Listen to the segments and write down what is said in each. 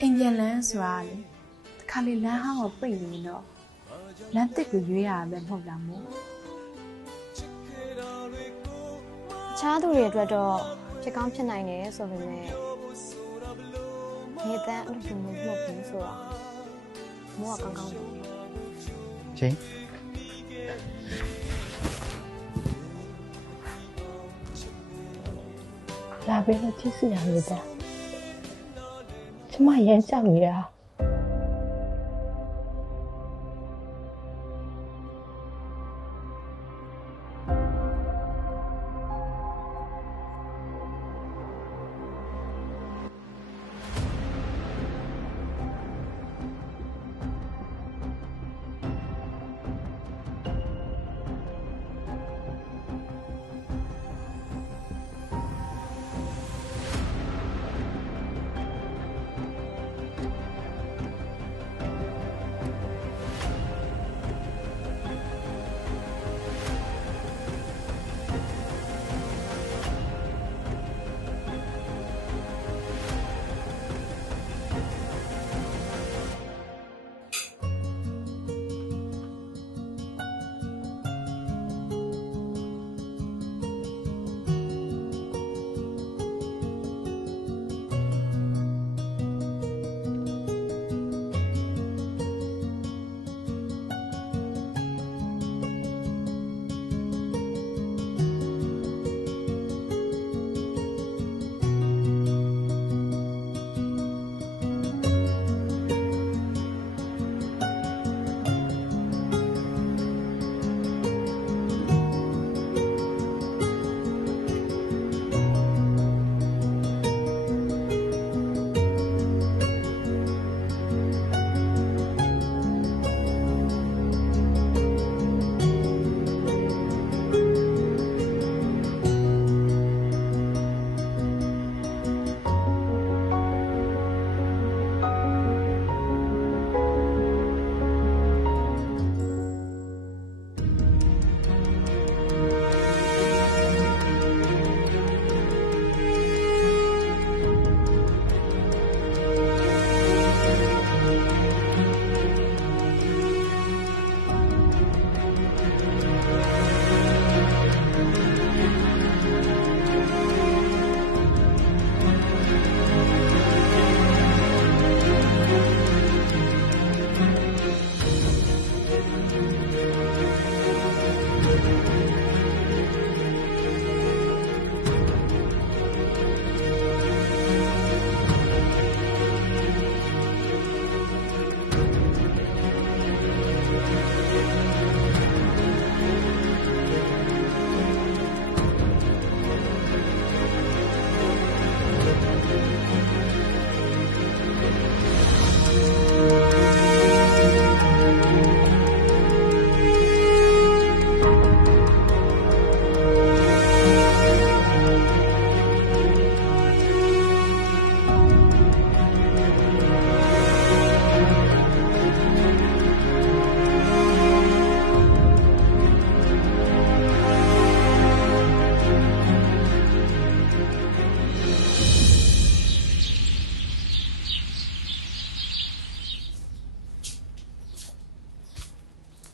အိမ်ပြန်လန်းဆိုတာလေတခါလေလမ်းဟောင်းကိုပိတ်နေတော့လမ်းတစ်ကိုရွေးရတာပဲမဟုတ်လားမို့အခြားသူတွေအတွက်တော့ဖြစ်ကောင်းဖြစ်နိုင်တယ်ဆိုပေမဲ့နေတန်းအဲ့လိုမျိုးမဟုတ်ဘူးဆိုတော့မိုးကကောင်းကောင်းတယ်ချင်းလာပြီးတော့ကြည့်စီရလို့တဲ့ကျမရမ်းကြောက်နေတာ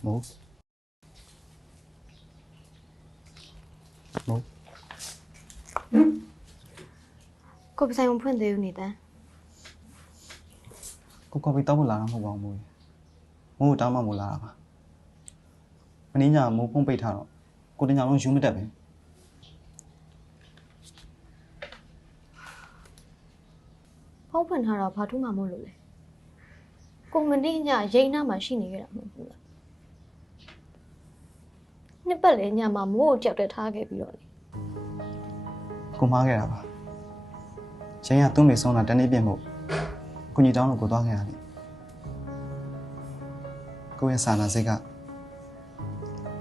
မိုးကိုပဆိုင်ဝင်ဖွင့်သေးဘူးနေတန်းကိုကော်ဖီတောက်ဖို့လာတာမဟုတ်ပါဘူးမိုးကိုတောင်းမှမို့လာတာပါမင်းညာမိုးဖုံးပိတ်ထားတော့ကိုတင်ညာလုံးယူမတက်ပဲဖုန်းဖွင့်ထားတော့ဘာထူးမှမဟုတ်လို့လေကိုမနေ့ညရိတ်နာမှာရှိနေခဲ့တာမဟုတ်ဘူးလားနှစ်ပတ်လေညမှာမိုးကိုကြောက်တက်ထားခဲ့ပြီးတော့လေကိုမှားခဲ့တာပါချင်းကသူ့မိဆုံးတာတနေ့ပြည့်မို့ကိုညီတောင်းလို့ကိုသွားခဲ့ရတယ်ကိုရဲ့စာနာစိတ်က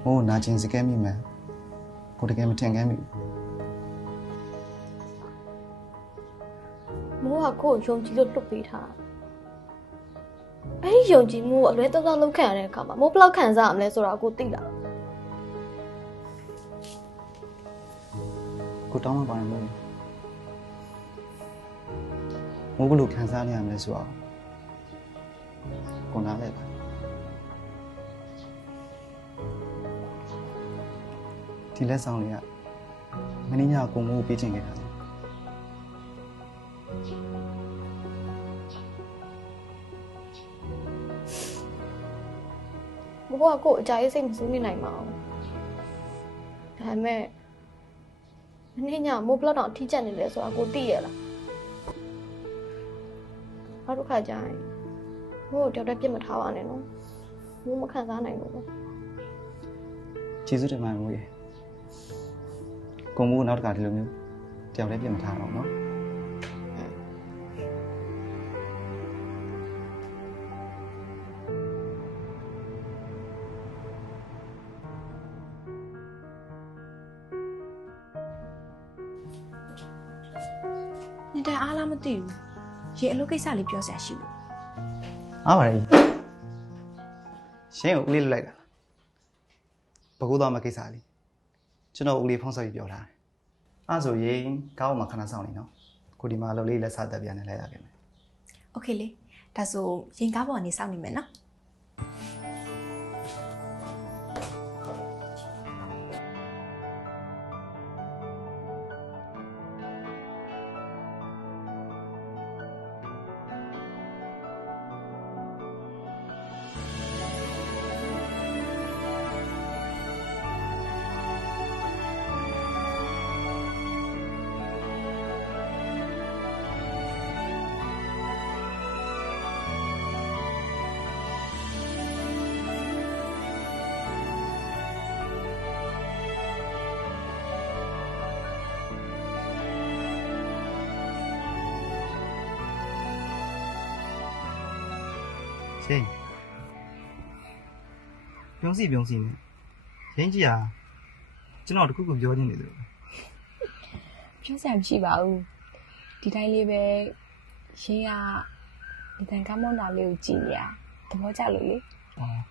မိုးနာကျင်စကဲမိမယ်ကိုတကယ်မထင်ခဲ့မိမိုးကကိုကိုယုံကြည်လို့တွတ်ပေးထား အဲ့ဒီယုံကြည်မှုကိုအလွဲသုံးစားလုပ်ခံရတဲ့အခါမှာမိုးဘလောက်ခံစားရမလဲဆိုတာကိုသိတာ ကိုတောင်းမှပါရင်မိုးဘလို့ခံစားနေရမလဲဆိုတော့ကိုနားလဲပါဒီလက်ဆောင်လေးကမင်းညာကိုမိုးပေးချင်ခဲ့တာဘိုးကကို့အကြိုက်စိတ်မစိုးနေနိုင်ပါဘူးဒါပေမဲ့မင်းညာမိုးဘလောက်တော့အထီးကျက်နေလဲဆိုတာကိုသိရလားနောက်တစ်ခါကျရင်မိုးကိုတယောက်တည်းပြစ်မထားပါနဲ့နော်မိုးမခံစားနိုင်ဘူး ကျေးဇူးတင်ပါတယ်မိုးရေကိုမိုးနောက်တစ်ခါဒီလိုမျိုးတယောက်လည်းပြင်မထားတော့နော်နေတဲ့အားလားမသိဘူးရေအလုပ်ကိစ္စလေးပြောစရာရှိလို့ အားပါလေရှင်းကိုဦးလေးလွတ်လိုက်တာဘကူသွားမကိစ္စလေးကျွန်တော်ဦးလေးဖုန်းဆက်ပြီးပြောထားတယ်အဲ့ဆိုရင်ကောင်းမှခဏဆောင်နေနော်ကိုဒီမှာအလုပ်လေးလက်စားတက်ပြန်နေလိုက်ရခဲ့မယ် โอเคလေဒါဆိုရင်ကားပေါ်ကနေစောင့်နေမယ်နော်ရှင်းပြုံးစီနဲ့ရင်းကြီးဟာကျွန်တော်တခုခုပြောနေတယ်လို့ ပြောစရာမရှိပါဘူးဒီတိုင်းလေးပဲရင်းကဒီတန်ကမောင်းတာလေးကိုကြည်ရသဘောကျလို့လေ အော်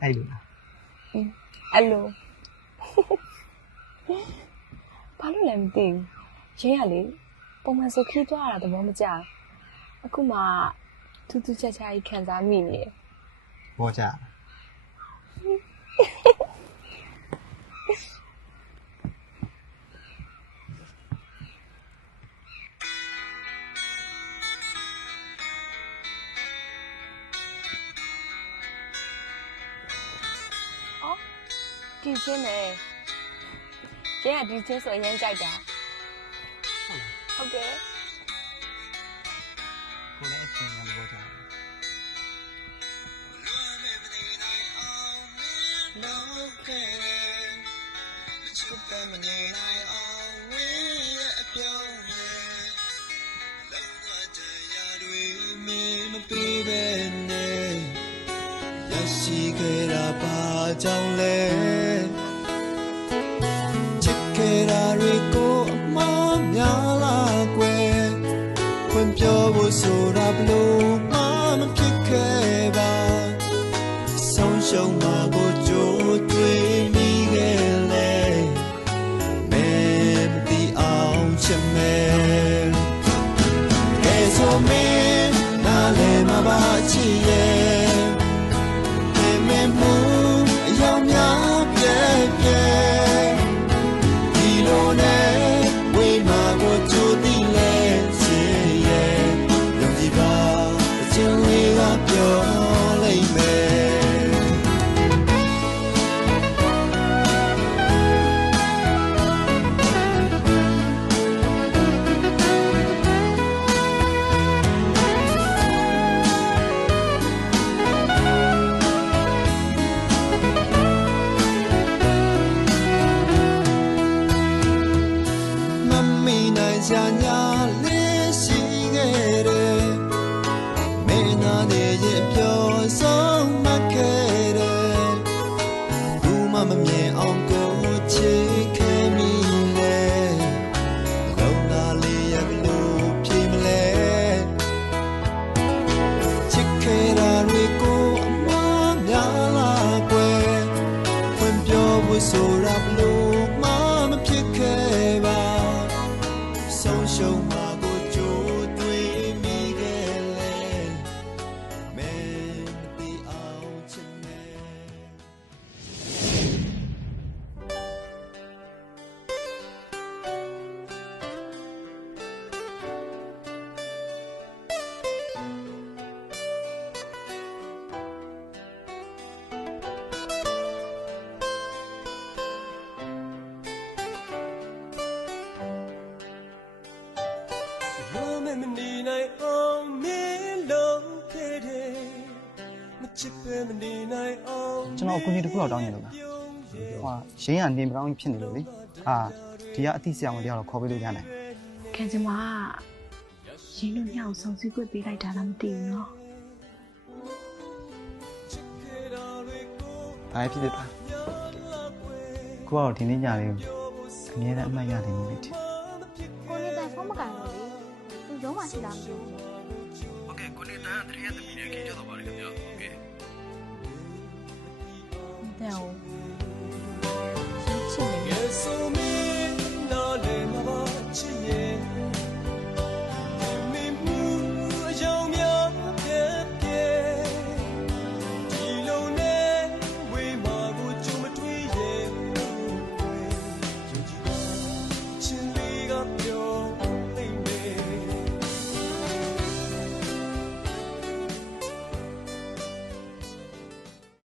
အဲ့လိုလား အဲ့လိုဘာလို့လဲမသိဘူးရင်းကလေပုံမှန်ဆိုခီးသွားတာသဘောမကျအခုမှထူးထူးခြားခြားကြီးခံစားမိနေတယ် ဘောကြဒီချင်းနဲ့ရင်းကဒီချင်းဆိုအရင်ကြိုက်တာဟုတ်တယ် ကိုလည်းအချင်းရဘောကြရှိခဲ့တာပါကြောင့်လဲချစ်ခဲ့တာတွေကိုအမှားများလားကွယ်ဖွင့်ပြောဖို့ဆိုတာဘလို့မှမဖြစ်ခဲ့ပါဆုံးရှုံးမှာကိုကြိုးတွေ့မိခဲ့လေမဲမသိအောင်ချစ်မယ်ကဲဆိုမင်းနားလည်မှာပါချစ်ရဲ့ မနေနိုင်အောင်မင်းလုံးခဲ့တယ်မချစ်ပဲမနေနိုင်အောင် ကျွန်တော်အကူအညီတစ်ခုတော့တောင်းနေလို့ပါဟိုရင်းကနေမကောင်းဖြစ်နေလို့လေဒီကအသိဆရာဝန်တယောက်တော့ခေါ်ပေးလို့ရနိုင် ခင်ဗျာရင်းတို့ညောင်ဆုံးစည်းကွက်ပေးလိုက်တာလားမသိဘူးနော် ဒါဖြစ်ဖြစ်ပါကိုကတော့ဒီနေ့ညလေးအမြဲတမ်းအမှတ်ရတယ်နေပြီ ကိုနေတိုင်ဖုန်းမကန်လို့လေသူရုံးမှရှိလားမသိဘူး ဟုတ်ကဲ့ကိုနေတန်းတရေသမီးနဲ့ခင်ကြတော့ပါလေခင်ဗျာ